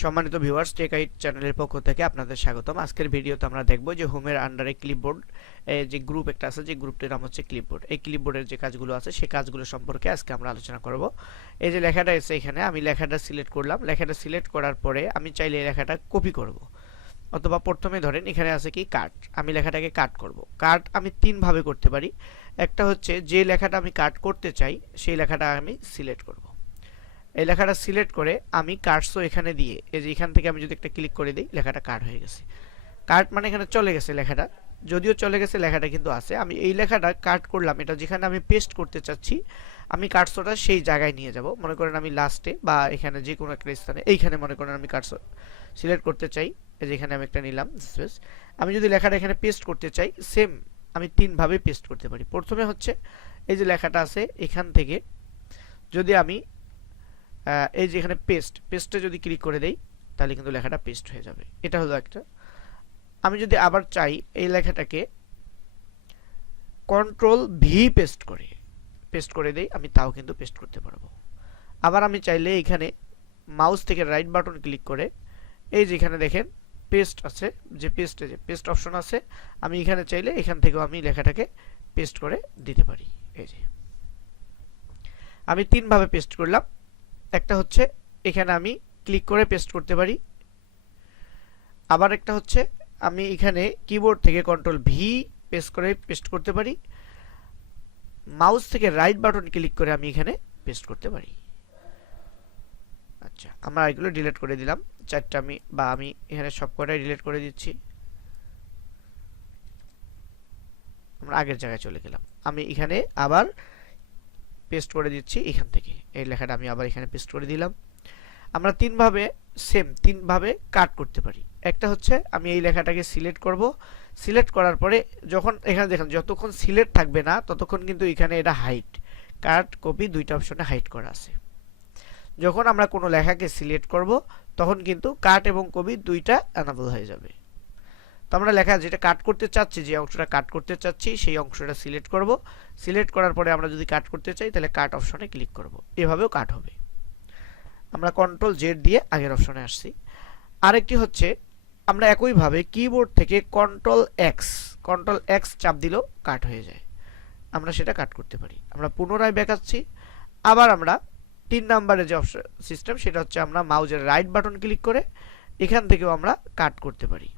সম্মানিত viewers, take it চ্যানেলের পক্ষ থেকে আপনাদের স্বাগতম। আজকের ভিডিওতে আমরা দেখব যে হোমের আন্ডারে ক্লিপবোর্ড যে গ্রুপ একটা আছে, যে গ্রুপটির নাম হচ্ছে ক্লিপবোর্ড। এই ক্লিপবোর্ডের যে কাজগুলো আছে সেই কাজগুলো সম্পর্কে আজকে আমরা আলোচনা করব। এই যে লেখাটা আছে এখানে, আমি লেখাটা সিলেক্ট করলাম। লেখাটা সিলেক্ট করার পরে আমি চাইলে এই লেখাটা কপি করব, অথবা প্রথমে ধরেন এখানে আছে কি কাট, আমি লেখাটাকে কাট করব। কাট আমি তিন ভাবে করতে পারি। একটা হচ্ছে যে লেখাটা আমি কাট করতে চাই সেই লেখাটা আমি সিলেক্ট করব। এই লেখাটা সিলেক্ট করে আমি কাটসো এখানে দিয়ে, এই যে এখান থেকে আমি যদি একটা ক্লিক করে দিই, লেখাটা কাট হয়ে গেছে। কাট মানে এখানে চলে গেছে লেখাটা, যদিও চলে গেছে লেখাটা কিন্তু আছে। আমি এই লেখাটা কাট করলাম, এটা যেখানে আমি পেস্ট করতে চাচ্ছি আমি কাটসোটা সেই জায়গায় নিয়ে যাব। মনে করেন আমি লাস্টে বা এখানে যে কোনো একটা স্থানে, এইখানে মনে করেন আমি কাটসো সিলেক্ট করতে চাই, এই যে এখানে আমি একটা নিলাম স্পেস। আমি যদি লেখাটা এখানে পেস্ট করতে চাই, সেম আমি তিন ভাবে পেস্ট করতে পারি। প্রথমে হচ্ছে এই যে লেখাটা আছে এখান থেকে যদি আমি এই যে এখানে পেস্টে যদি ক্লিক করে দেই তাহলে কিন্তু লেখাটা পেস্ট হয়ে যাবে। এটা হলো একটা। আমি যদি আবার চাই এই লেখাটাকে কন্ট্রোল ভি পেস্ট করে দেই, আমি তাও কিন্তু পেস্ট করতে পারবো। আবার আমি চাইলে এখানে মাউস থেকে রাইট বাটন ক্লিক করে এই যে এখানে দেখেন পেস্ট আছে, যে পেস্ট অপশন আছে, আমি এখানে চাইলে এখান থেকেও আমি লেখাটাকে পেস্ট করে দিতে পারি। এই যে আমি তিন ভাবে পেস্ট করলাম। একটা হচ্ছে এখানে আমি ক্লিক করে পেস্ট করতে পারি, আবার একটা হচ্ছে আমি এখানে কিবোর্ড থেকে কন্ট্রোল ভি পেস্ট করে পেস্ট করতে পারি, মাউস থেকে রাইট বাটন ক্লিক করে আমি এখানে পেস্ট করতে পারি। আচ্ছা, আমরা এগুলো ডিলিট করে দিলাম চারটা, আমি এখানে সবকটাই ডিলিট করে দিচ্ছি। আমরা আগের জায়গায় চলে গেলাম। আমি এখানে আবার পেস্ট করে দিচ্ছি, এখান থেকে এই লেখাটা আমি আবার এখানে পেস্ট করে দিলাম। আমরা তিন ভাবে কাট করতে পারি। একটা হচ্ছে আমি এই লেখাটাকে সিলেক্ট করব, সিলেক্ট করার পরে যখন এখানে দেখেন যতক্ষণ সিলেক্ট থাকবে না ততক্ষণ কিন্তু এখানে এটা হাইড, কাট কপি দুইটা অপশনে হাইড করা আছে। যখন আমরা কোনো লেখাকে সিলেক্ট করব তখন কিন্তু কাট এবং কপি দুইটা অ্যানাবল হয়ে যাবে। তো আমরা লেখা যেটা কাট করতে চাচ্ছি, যে অংশটা কাট করতে চাচ্ছি সেই অংশটা সিলেক্ট করব। সিলেক্ট করার পরে আমরা যদি কাট করতে চাই তাহলে কাট অপশনে ক্লিক করব, এভাবেও কাট হবে। আমরা কন্ট্রোল জেড দিয়ে আগের অপশনে আসছি। আরেকটি হচ্ছে আমরা একইভাবে কিবোর্ড থেকে কন্ট্রোল এক্স চাপ দিলেও কাট হয়ে যায়, আমরা সেটা কাট করতে পারি। আমরা পুনরায় দেখাচ্ছি। আবার আমরা 3 নম্বরের যে অপশন সিস্টেম, সেটা হচ্ছে আমরা মাউসের রাইট বাটন ক্লিক করে এখান থেকেও আমরা কাট করতে পারি।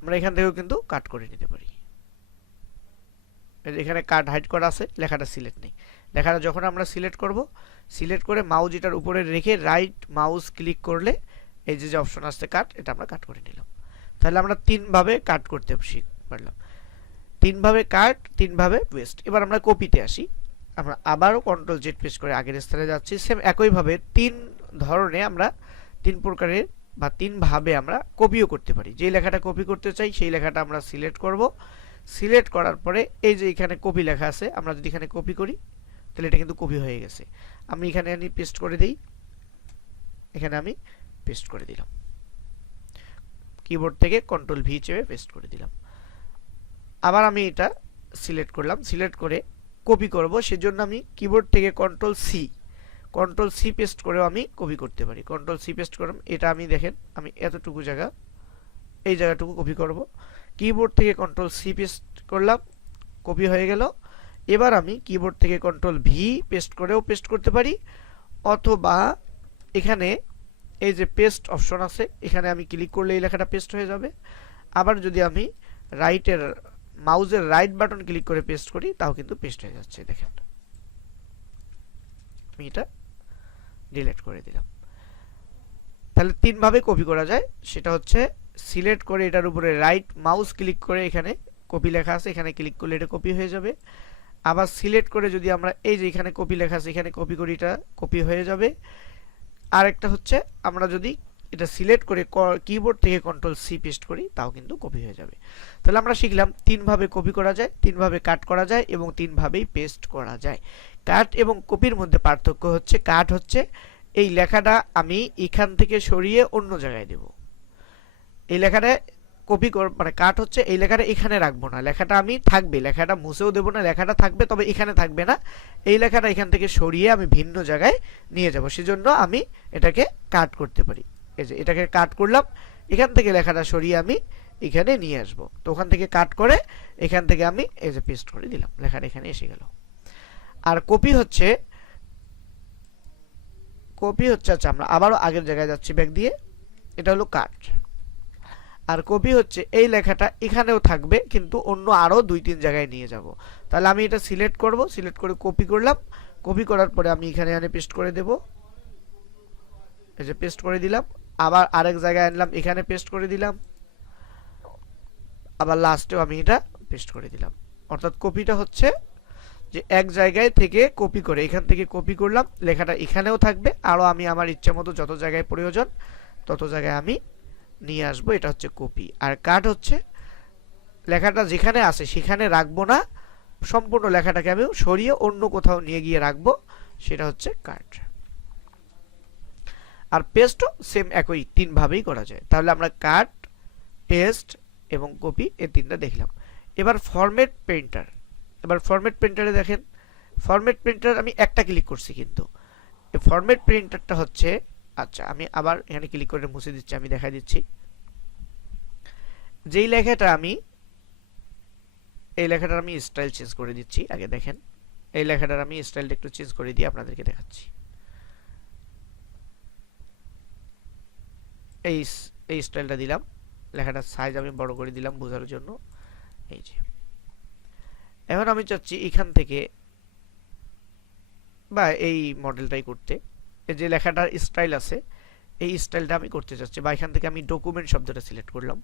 আমরা এখান থেকেও কিন্তু কাট করে নিতে পারি। এখানে কাট হাইড করা আছে, লেখাটা সিলেক্ট নেই। লেখাটা যখন আমরা সিলেক্ট করব, সিলেক্ট করে মাউস এটার উপরে রেখে রাইট মাউস ক্লিক করলে এই যে অপশন আসছে কাট, এটা আমরা কাট করে নিলাম। তাহলে আমরা তিন ভাবে কাট করতে পারলাম। তিন ভাবে কাট, তিন ভাবে পেস্ট। এবার আমরা কপিতে আসি। আমরা আবারও কন্ট্রোল জেড পেস্ট করে আগের স্থানে যাচ্ছি। সেম একইভাবে তিন ধরনে আমরা তিন প্রকারের বা তিন ভাবে আমরা কপিও করতে পারি। যে লেখাটা কপি করতে চাই সেই লেখাটা আমরা সিলেক্ট করব। সিলেক্ট করার পরে এই যে এখানে কপি লেখা আছে, আমরা যদি এখানে কপি করি তাহলে এটা কিন্তু কপি হয়ে গেছে। আমি এখানে পেস্ট করে দিই, এখানে আমি পেস্ট করে দিলাম। কিবোর্ড থেকে কন্ট্রোল ভি চেপে পেস্ট করে দিলাম। আবার আমি এটা সিলেক্ট করলাম, সিলেক্ট করে কপি করব, সেজন্য আমি কিবোর্ড থেকে কন্ট্রোল সি পেস্ট করেও আমি কপি করতে পারি। কন্ট্রোল সি পেস্ট করলাম, এটা আমি দেখেন আমি এতটুকু জায়গা, এই জায়গাটুকু কপি করব। কিবোর্ড থেকে কন্ট্রোল সি পেস্ট করলাম, কপি হয়ে গেল। এবার আমি কিবোর্ড থেকে কন্ট্রোল ভি পেস্ট করেও পেস্ট করতে পারি, অথবা এখানে এই যে পেস্ট অপশন আছে এখানে আমি ক্লিক করলে এই লেখাটা পেস্ট হয়ে যাবে। আবার যদি আমি মাউসের রাইট বাটন ক্লিক করে পেস্ট করি তাও কিন্তু পেস্ট হয়ে যাচ্ছে। দেখেন আমি এটা ডিলিট করে দিলাম। তাহলে তিন ভাবে কপি করা যায়। সেটা হচ্ছে সিলেক্ট করে এটার উপরে রাইট মাউস ক্লিক করে এখানে কপি লেখা আছে, এখানে ক্লিক করলে এটা কপি হয়ে যাবে। আবার সিলেক্ট করে যদি আমরা এই যে এখানে কপি লেখা আছে এখানে কপি করি, এটা কপি হয়ে যাবে। আরেকটা হচ্ছে আমরা যদি এটা সিলেক্ট করে কিবোর্ড থেকে কন্ট্রোল সি পেস্ট করি তাও কিন্তু কপি হয়ে যাবে। তাহলে আমরা শিখলাম তিন ভাবে কপি করা যায়, তিন ভাবে কাট করা যায় এবং তিন ভাবেই পেস্ট করা যায়। কাট এবং কপির মধ্যে পার্থক্য হচ্ছে, কাট হচ্ছে এই লেখাটা আমি এখান থেকে সরিয়ে অন্য জায়গায় দেব। এই লেখাটা কপি মানে কাট হচ্ছে এই লেখাটা এখানে রাখবো না, লেখাটা আমি থাকবে, লেখাটা মুছেও দেবো না, লেখাটা থাকবে তবে এখানে থাকবে না, এই লেখাটা এখান থেকে সরিয়ে আমি ভিন্ন জায়গায় নিয়ে যাব, সেজন্য আমি এটাকে কাট করতে পারি। এই যে এটাকে কাট করলাম, এখান থেকে লেখাটা সরিয়ে আমি এখানে নিয়ে আসব, তো ওখান থেকে কাট করে এখান থেকে আমি এই যে পেস্ট করে দিলাম, লেখাটা এখানে এসে গেল। আর কপি হচ্ছে আচ্ছা আমরা আবারও আগের জায়গায় যাচ্ছি ব্যাক দিয়ে, এটা হলো কাট। আর কপি হচ্ছে এই লেখাটা এখানেও থাকবে কিন্তু অন্য আরো 2-3 জায়গায় নিয়ে যাব। তাহলে আমি এটা সিলেক্ট করব, সিলেক্ট করে কপি করলাম, কপি করার পরে আমি এখানে এনে পেস্ট করে দেব, এই যে পেস্ট করে দিলাম, আবার আরেক জায়গায় আনলাম, এখানে পেস্ট করে দিলাম, আবার লাস্টেও আমি এটা পেস্ট করে দিলাম। অর্থাৎ কপিটা হচ্ছে যে এক জায়গায় থেকে কপি করে, এখান থেকে কপি করলাম, লেখাটা এখানেও থাকবে, আরো আমি আমার ইচ্ছা মতো যত জায়গায় প্রয়োজন তত জায়গায় আমি নিয়ে আসবো, এটা হচ্ছে কপি। আর কাট হচ্ছে লেখাটা যেখানে আছে সেখানে রাখবো না, সম্পূর্ণ লেখাটাকে আমি সরিয়ে অন্য কোথাও নিয়ে গিয়ে রাখবো, সেটা হচ্ছে কাট। আর পেস্টও সেম একই 3 ভাবেই করা যায়। তাহলে আমরা কাট, পেস্ট এবং কপি এই 3টা দেখলাম। এবার ফরম্যাট প্রিন্টার, এবার ফরম্যাট প্রিন্টারে দেখেন, ফরম্যাট প্রিন্টার আমি একটা ক্লিক করছি, কিন্তু এই ফরম্যাট প্রিন্টারটা হচ্ছে, আচ্ছা আমি আবার এখানে ক্লিক করে মুছে দিচ্ছি, আমি দেখাই দিচ্ছি। যেই লেখাটা আমি এই লেখাটার আমি স্টাইল চেঞ্জ করে দিচ্ছি, আগে দেখেন এই লেখাটার আমি স্টাইলটা একটু চেঞ্জ করে দিয়ে আপনাদেরকে দেখাচ্ছি। এই স্টাইলটা দিলাম, লেখাটার সাইজ আমি বড় করে দিলাম বোঝার জন্য। এই যে এখন আমি চাচ্ছি এখান থেকে বা এই মডেলটাই করতে, এই যে লেখাটার স্টাইল আছে এই স্টাইলটা আমি করতে চাচ্ছি, বা এখান থেকে আমি ডকুমেন্ট শব্দটা সিলেক্ট করলাম,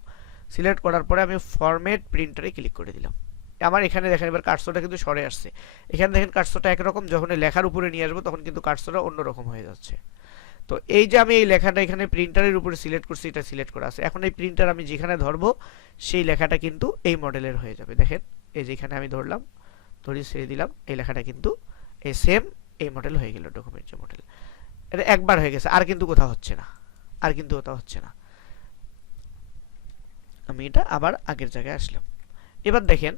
সিলেক্ট করার পরে আমি ফরম্যাট প্রিন্টারে ক্লিক করে দিলাম। আমার এখানে দেখেন এবার কার্সরটা কিন্তু সরে আসছে, এখানে দেখেন কার্সরটা একরকম, যখন লেখার উপরে নিয়ে আসবো তখন কিন্তু কার্সরটা অন্যরকম হয়ে যাচ্ছে। তো এই যে আমি এই লেখাটা এখানে প্রিন্টারের উপরে সিলেক্ট করছি, এটা সিলেক্ট করা আছে, এখন এই প্রিন্টার আমি যেখানে ধরবো সেই লেখাটা কিন্তু এই মডেলের হয়ে যাবে। দেখেন এই যে এখানে আমি ধরলাম, ধরে ছেড়ে দিলাম, এই লেখাটা কিন্তু এই সেম এই মডেল হয়ে গেল, ডকুমেন্ট যে মডেল, এটা একবার হয়ে গেছে, আর কিন্তু কোথাও হচ্ছে না, আর কিন্তু কোথাও হচ্ছে না। আমি এটা আবার আগের জায়গায় আসলাম, এবার দেখেন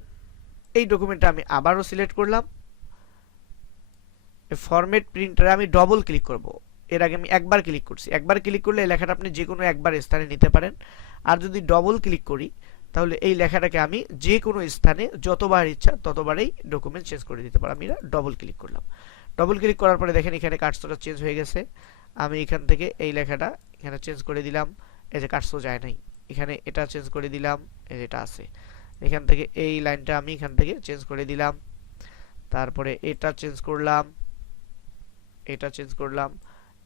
এই ডকুমেন্টটা আমি আবারও সিলেক্ট করলাম, ফরম্যাট প্রিন্টারে আমি ডবল ক্লিক করব, এর আগে আমি একবার ক্লিক করছি, একবার ক্লিক করলে এই লেখাটা আপনি যে কোনো একবার স্থানে নিতে পারেন, আর যদি ডবল ক্লিক করি তাহলে এই লেখাটাকে আমি যে কোনো স্থানে যতবার ইচ্ছা ততবারই ডকুমেন্ট চেঞ্জ করে দিতে পারি। আমি এটা ডবল ক্লিক করলাম, ডবল ক্লিক করার পরে দেখেন এখানে কার্সরটা চেঞ্জ হয়ে গেছে, আমি এখান থেকে এই লেখাটা এখানে চেঞ্জ করে দিলাম, এই যে কার্সর যায় নাই, এখানে এটা চেঞ্জ করে দিলাম, এই যে এটা আছে, এখান থেকে এই লাইনটা আমি এখান থেকে চেঞ্জ করে দিলাম, তারপরে এটা চেঞ্জ করলাম, এটা চেঞ্জ করলাম,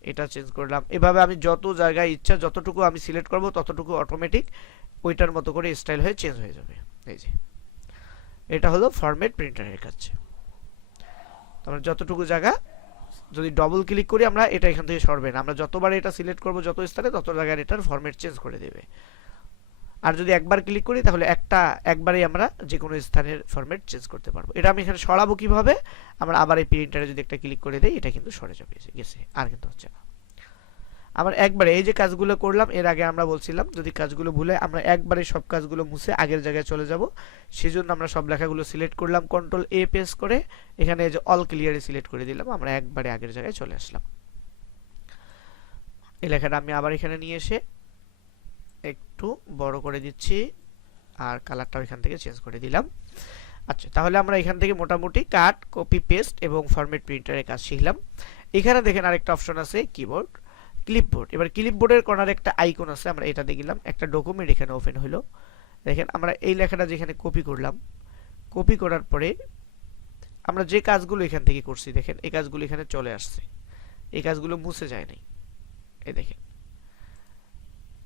এটা চেঞ্জ করলাম, এভাবে আমি যত জায়গায় ইচ্ছা যতটুকু আমি সিলেক্ট করব ততটুকু অটোমেটিক ওইটার মতো করে স্টাইল হয়ে চেঞ্জ হয়ে যাবে। এই যে এটা হলো ফরম্যাট প্রিন্টারের কাজ। তাহলে যতটুকু জায়গা যদি ডবল ক্লিক করি আমরা, এটা এখান থেকে সরবে না, আমরা যতবার এটা সিলেক্ট করব যত স্থানে তত জায়গায় এটার ফরম্যাট চেঞ্জ করে দেবে। আর যদি একবার ক্লিক করি তাহলে একবারেই আমরা যে কোনো স্থানের ফরম্যাট চেঞ্জ করতে পারবো। এটা আমি এখানে সরাবো কিভাবে, আমরা আবার এই প্রিন্টারে যদি একটা ক্লিক করে দেই এটা কিন্তু সরে যাবে, গেছে, আর কিন্তু হচ্ছে না। আবার একবারে এই যে কাজগুলো করলাম এর আগে আমরা বলছিলাম যদি কাজগুলো ভুলে আমরা একবারে সব কাজগুলো মুছে আগের জায়গায় চলে যাব, সেজন্য আমরা সব লেখাগুলো সিলেক্ট করলাম, কন্ট্রোল এ প্রেস করে এখানে এই যে অল ক্লিয়ারে সিলেক্ট করে দিলাম, আমরা একবারে আগের জায়গায় চলে আসলাম। এই লেখাটা আমি আবার এখানে নিয়ে এসে একটু বড় করে দিচ্ছি, আর কালারটাও এখান থেকে চেঞ্জ করে দিলাম। আচ্ছা তাহলে আমরা এখান থেকে মোটামুটি কাট, কপি, পেস্ট এবং ফরম্যাট প্রিন্টারের কাজ শিখলাম। এখানে দেখেন আরেকটা অপশন আছে কিবোর্ড, ক্লিপবোর্ড। এবার ক্লিপবোর্ডের কর্নারে একটা আইকন আছে, আমরা এটা দেখলাম, একটা ডকুমেন্ট এখানে ওপেন হলো। দেখেন আমরা এই লেখাটা যেখানে কপি করলাম, কপি করার পরে আমরা যে কাজগুলো এখান থেকে করছি দেখেন এই কাজগুলো এখানে চলে আসছে, এই কাজগুলো মুছে যায় নাই। এই দেখেন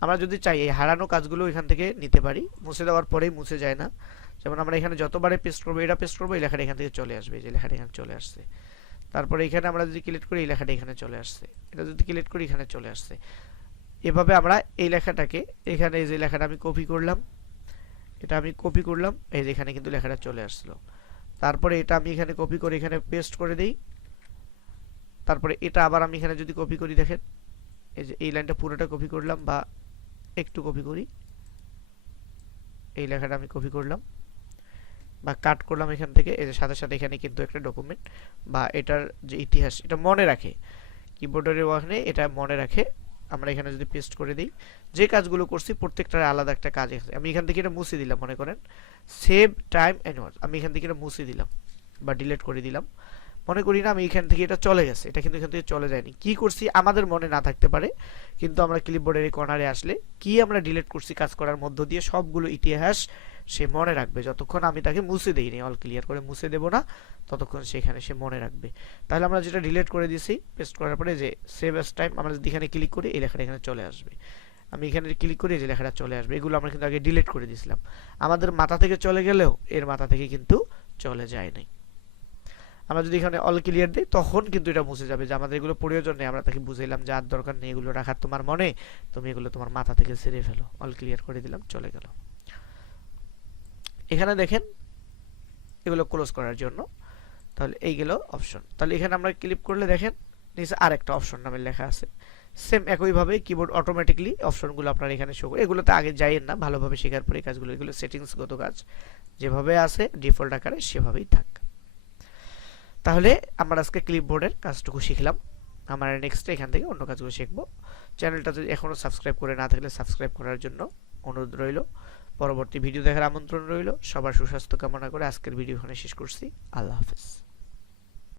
আমরা যদি চাই এই হারানো কাজগুলো এখান থেকে নিতে পারি, মুছে দেওয়ার পরেই মুছে যায় না। যেমন আমরা এখানে যতবারে পেস্ট করবো, এটা পেস্ট করবো, এই লেখাটা এখান থেকে চলে আসবে, যে লেখাটা এখানে চলে আসছে। তারপরে এখানে আমরা যদি ক্লিক করি এই লেখাটা এখানে চলে আসছে, এটা যদি ক্লিক করি এখানে চলে আসছে। এভাবে আমরা এই লেখাটাকে এখানে এই যে লেখাটা আমি কপি করলাম, এটা আমি কপি করলাম, এই যে এখানে কিন্তু লেখাটা চলে আসলো। তারপরে এটা আমি এখানে কপি করে এখানে পেস্ট করে দেই, তারপরে এটা আবার আমি এখানে যদি কপি করি দেখেন এই যে এই লাইনটা পুরোটা কপি করলাম, বা একটু কপি করি, এই লেখাটা আমি কপি করলাম বা কাট করলাম এখান থেকে, এর সাথে সাথে এখানে কিন্তু একটা ডকুমেন্ট বা এটার যে ইতিহাস এটা মনে রাখে, কিবোর্ডের ওখানে এটা মনে রাখে। আমরা এখানে যদি পেস্ট করে দিই, যে কাজগুলো করছি প্রত্যেকটার আলাদা একটা কাজ আছে। আমি এখান থেকে এটা মুছে দিলাম, মনে করেন সেভ টাইম অ্যানিওয়ার্স, আমি এখান থেকে এটা মুছে দিলাম বা ডিলিট করে দিলাম। মনে করি না আমি এখান থেকে এটা চলে গেছে, এটা কিন্তু এখান থেকে চলে যায়নি। কি করছি আমাদের মনে না থাকতে পারে, কিন্তু আমরা ক্লিপবোর্ডের এই কর্নারে আসলে কি আমরা ডিলিট করছি কাজ করার মধ্য দিয়ে সবগুলো ইতিহাস সে মনে রাখবে। যতক্ষণ আমি তাকে মুছে দেইনি, অল ক্লিয়ার করে মুছে দেব না, ততক্ষণ সেখানে সে মনে রাখবে। তাহলে আমরা যেটা ডিলিট করে দিয়েছি পেস্ট করার পরে যে সেভ অ্যাজ টাইম, আমরা যদি এখানে ক্লিক করি এই লেখাটা এখানে চলে আসবে। আমি এখানে ক্লিক করি যে লেখাটা চলে আসবে। এগুলো আমরা কিন্তু আগে ডিলিট করে দিয়েছিলাম, আমাদের মাথা থেকে চলে গেলেও এর মাথা থেকে কিন্তু চলে যায় নাই। আমরা যদি এখানে অল ক্লিয়ার দিই তখন কিন্তু এটা মুছে যাবে, যে আমাদের এগুলো প্রয়োজন নেই। আমরা তাকে বুঝাইলাম যে আর দরকার নেই এগুলো রাখার তোমার মনে, তুমি এগুলো তোমার মাথা থেকে ছেড়ে ফেলো। অল ক্লিয়ার করে দিলাম, চলে গেল। এখানে দেখেন এগুলো ক্লোজ করার জন্য, তাহলে এই গেল অপশন। তাহলে এখানে আমরা ক্লিক করলে দেখেন নিচে আরেকটা অপশন নামে লেখা আছে। সেম একইভাবে কিবোর্ড অটোমেটিকলি অপশনগুলো আপনার এখানে শো করে। এগুলোতে আগে যাইয়েন না, ভালোভাবে শেখার পরে কাজগুলো, এগুলো সেটিংসগত কাজ, যেভাবে আছে ডিফল্ট আকারে সেভাবেই থাক। তাহলে আমরা আজকে ক্লিপবোর্ডের কাজটুকু শিখলাম। আমরা নেক্সট এখান থেকে অন্য কাজগুলো শিখবো। চ্যানেলটা যদি এখনো সাবস্ক্রাইব করে না থাকলে সাবস্ক্রাইব করার জন্য অনুরোধ রইল। পরবর্তী ভিডিও দেখার আমন্ত্রণ রইল। সবার সুস্বাস্থ্য কামনা করে আজকের ভিডিও এখানে শেষ করছি। আল্লাহ হাফেজ।